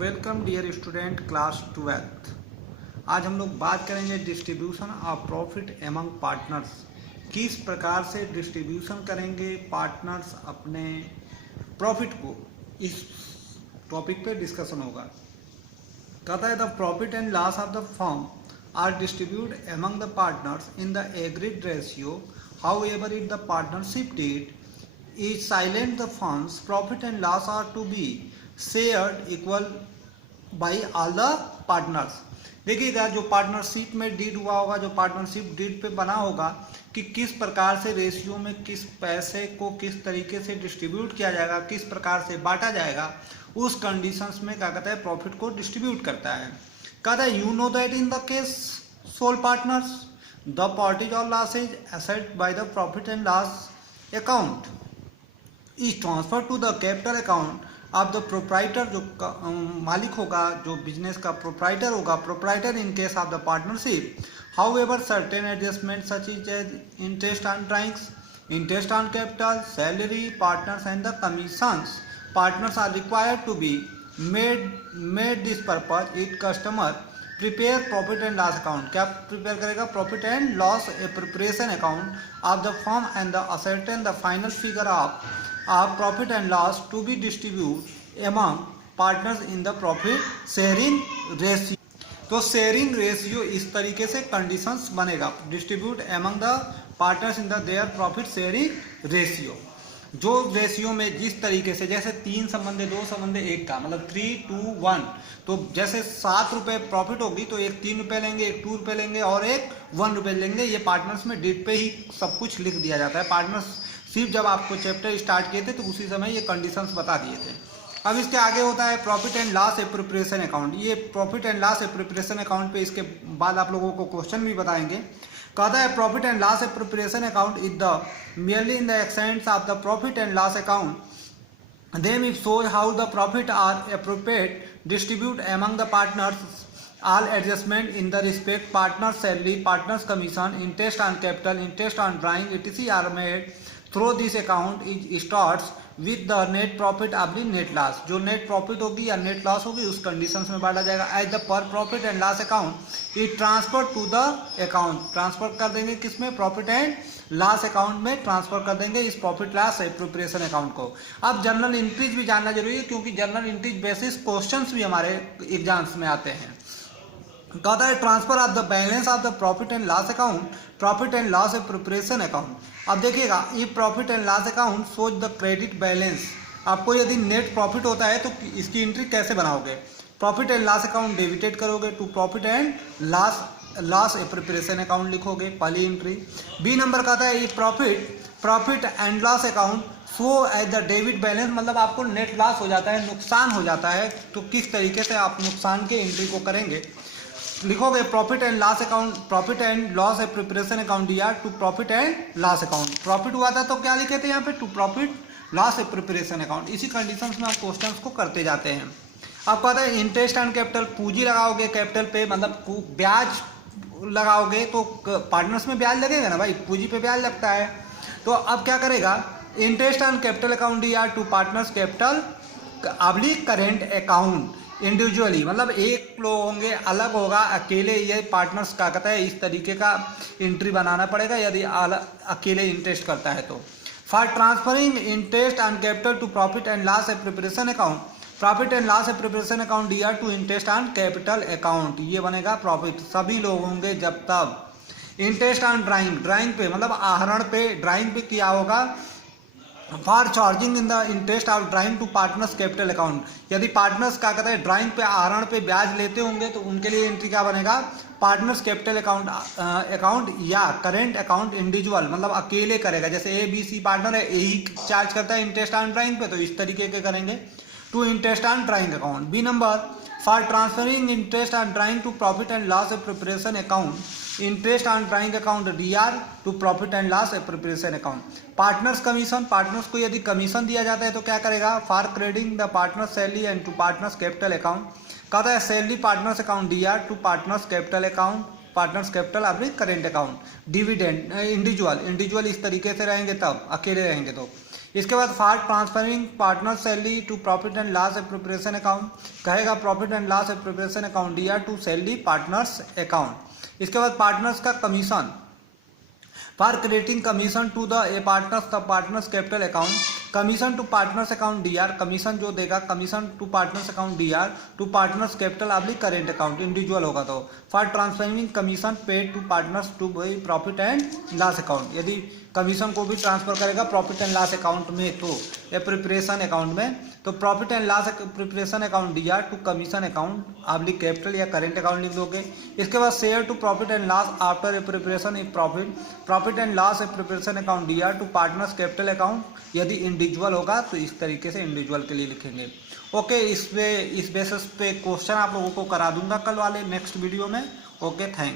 Welcome dear student class 12th। आज हम लोग बात करेंगे distribution of profit among partners. किस प्रकार से डिस्ट्रीब्यूशन करेंगे पार्टनर्स अपने प्रॉफिट को, इस टॉपिक पे डिस्कशन होगा। कहता है the profit and loss of the firm are distribute among the partners in the agreed ratio. However if the partnership deed is silent, the firm's profit and loss are to be shared equal by all the partners। देखिएगा जो partnership में deed हुआ होगा, जो partnership deed पे बना होगा कि किस प्रकार से रेशियो में किस पैसे को किस तरीके से डिस्ट्रीब्यूट किया जाएगा, किस प्रकार से बांटा जाएगा, उस कंडीशंस में क्या कहता है प्रॉफिट को डिस्ट्रीब्यूट करता है। कहता है you know that in the case sole partners the parties और losses asset by the profit and loss account is transfer to the capital account of the proprietor. जो मालिक होगा, जो बिजनेस का प्रोप्राइटर होगा, proprietor in case of the partnership. However certain adjustment such is interest on drawings, interest on capital, salary, partners and the commissions partners are required to be made this purpose it customer prepare profit and loss account. क्या prepare करेगा? Profit and loss preparation account of the firm and the ascertain the final figure of profit and loss to be distribute among partners in the profit sharing ratio. तो sharing ratio इस तरीके से conditions बनेगा, distribute among the partners in the their profit sharing ratio. जो ratio में जिस तरीके से, जैसे 3 संबंध 2 संबंध 1 का मतलब 3 2 1, तो जैसे 7 रुपये प्रॉफिट होगी तो एक 3 रुपये लेंगे, एक 2 रुपये लेंगे और एक 1 रुपये लेंगे। ये पार्टनर्स में डेट पे ही सब कुछ लिख दिया जाता है। पार्टनर्स सिर्फ जब आपको चैप्टर स्टार्ट किए थे तो उसी समय ये कंडीशंस बता दिए थे। अब इसके आगे होता है profit and loss appropriation account. ये profit and loss appropriation account पे इसके बाद आप लोगों को क्वेश्चन भी बताएंगे। कहता है profit and loss appropriation account is the merely in the extents of the profit and loss account. Then it shows how the profit are appropriate distribute among the partners. All adjustment in the respect partners salary, partners commission, interest on capital, interest on drawing etc are made through this account. It starts with the net profit of the net loss। जो net profit होगी या net loss होगी उस conditions में बांटा जाएगा। As the per profit and loss account it transfer to the account. Transfer कर देंगे किसमें? प्रॉफिट एंड लॉस अकाउंट में ट्रांसफर कर देंगे इस प्रॉफिट लॉस एप्रोप्रिएशन अकाउंट को। अब जर्नल एंट्रीज भी जानना जरूरी है क्योंकि जर्नल एंट्रीज बेसिस क्वेश्चंस भी हमारे एग्जाम्स में आते हैं। कहता है transfer of the balance of the profit and loss account, profit and loss appropriation account. अब देखिएगा ये profit and loss account shows the credit balance. आपको यदि नेट प्रॉफिट होता है तो इसकी एंट्री कैसे बनाओगे? Profit and loss account debited करोगे to profit and loss appropriation account लिखोगे, पहली एंट्री। बी नंबर कहता है ये profit and loss account so as the debit balance, मतलब आपको नेट लॉस हो जाता है, नुकसान हो जाता है, तो किस तरीके से आप नुकसान के एंट्री को करेंगे? लिखोगे profit and loss account, profit and loss preparation account या to profit and loss account. Profit हुआ था तो क्या लिखे थे यहाँ पे? To profit loss preparation account. इसी कंडीशंस में आप क्वेश्चंस को करते जाते हैं। आप कहते हैं इंटरेस्ट ऑन कैपिटल, पूंजी लगाओगे कैपिटल पे, मतलब ब्याज लगाओगे तो पार्टनर्स में ब्याज लगेगा ना भाई, पूंजी पे ब्याज लगता है। तो अब क्या करेगा? इंटरेस्ट ऑन कैपिटल अकाउंट या to partners capital oblique current account individually, मतलब एक लोग होंगे अलग होगा, अकेले ये पार्टनर्स का कहता है इस तरीके का एंट्री बनाना पड़ेगा यदि अकेले इंटरेस्ट करता है तो। For transferring interest on capital to profit and loss preparation account, profit and loss preparation account दिया to interest on capital account, ये बनेगा प्रॉफिट। सभी लोग होंगे जब तब। इंटरेस्ट ऑन ड्राइंग पे मतलब आहरण पे, ड्राइंग पे किया होगा। For charging in the interest of drawing to partners capital account, यदि पार्टनर्स क्या कहते हैं ड्राइंग पे आहरण पे ब्याज लेते होंगे तो उनके लिए एंट्री क्या बनेगा? पार्टनर्स कैपिटल अकाउंट या करेंट अकाउंट इंडिविजुअल, मतलब अकेले करेगा। जैसे ए बी सी पार्टनर है, ए ही चार्ज करता है इंटरेस्ट ऑन ड्राइंग पे, तो इस तरीके के करेंगे to interest on drawing account. B number for transferring interest on drawing to profit and loss preparation account, interest on drawing account DR to profit and loss preparation account. Partners commission, partners को यदि commission दिया जाता है तो क्या करेगा? For crediting the partners salary and to partners capital account, कहता है salary partners account DR to partners capital account, partners capital oblique current account. Dividend individual इस तरीके से रहेंगे तब, अकेले रहेंगे तो। इसके बाद for transferring partner salary to profit and loss appropriation account कहेगा profit and loss appropriation account DR to salary partners account. इसके बाद पार्टनर्स का commission for creating commission to the a partners capital account commission to partners account DR commission जो देगा commission to partners account DR to partners capital oblique current account individual होगा तो for transferring commission paid to partners to profit and loss account यदि commission को भी transfer करेगा profit and loss account में तो एप्रोप्रिएशन अकाउंट में तो profit and loss appropriation account DR to commission account oblique capital या करेंट अकाउंट लिख दोगे। इसके बाद share to profit and loss after appropriation in profit and loss appropriation account DR to partners capital account यदि individual होगा तो इस तरीके से इंडिविजुअल के लिए लिखेंगे। ओके, इस बेसिस पे क्वेश्चन आप लोगों को करा दूंगा कल वाले नेक्स्ट वीडियो में। Okay, thank